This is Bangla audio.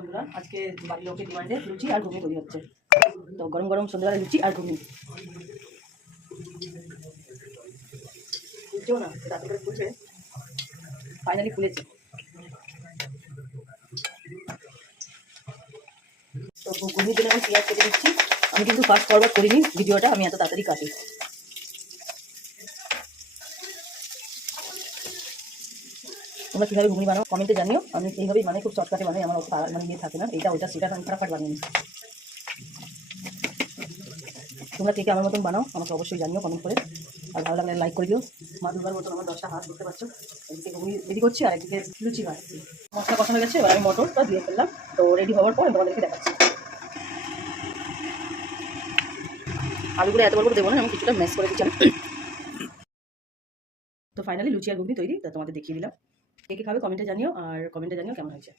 বন্ধুরা, আজকে বাড়ির লোকের ডিমান্ডে লুচি আর ঘুগনি তৈরি হচ্ছে। তো গরম গরম সন্ধ্যাবেলা লুচি আর ঘুগনি। ফুলছেও না, রাতে করে ফুলছে, ফাইনালি ফুলেছে। তো ঘুগনির জন্য আমি পেঁয়াজ কেটে দিচ্ছি। আমি কিন্তু ফাস্ট ফরওয়ার্ড করিনি ভিডিওটা, আমি এত তাড়াতাড়ি কাটি। তোমরা কীভাবে ঘুগনি বানাও কমেন্টে জানিও। আমি এইভাবেই মানে খুব শর্টকাটে বানাই, আমার মানে ইয়ে থাকে না, এটা ওইটা সেটা আমি ফটাফট বানিয়ে নিই। তোমরা কে কে আমার মতন বানাও আমাকে অবশ্যই জানিও কমেন্ট করে। আর ভালো লাগলে লাইক করে দিও। মা দুর্গার মতন আমার 10টা হাত করতে পারছো। একদিকে ঘুগনি রেডি করছি আর একদিকে লুচি ভাজছি। মশলা কষানো গেছে, এবার আমি মটরটা দিয়ে ফেললাম। তো রেডি হওয়ার পর তোমাদেরকে দেখাচ্ছি। আলুগুলো এত বড় করে দেবো না, আমি কিছুটা ম্যাশ করে দিচ্ছি। তো ফাইনালি লুচি আর ঘুগনি তৈরি, তা তোমাদের দেখিয়ে দিলাম। কে কে খাবে কমেন্টে জানিও, আর কমেন্টে জানিও কেমন হয়েছে।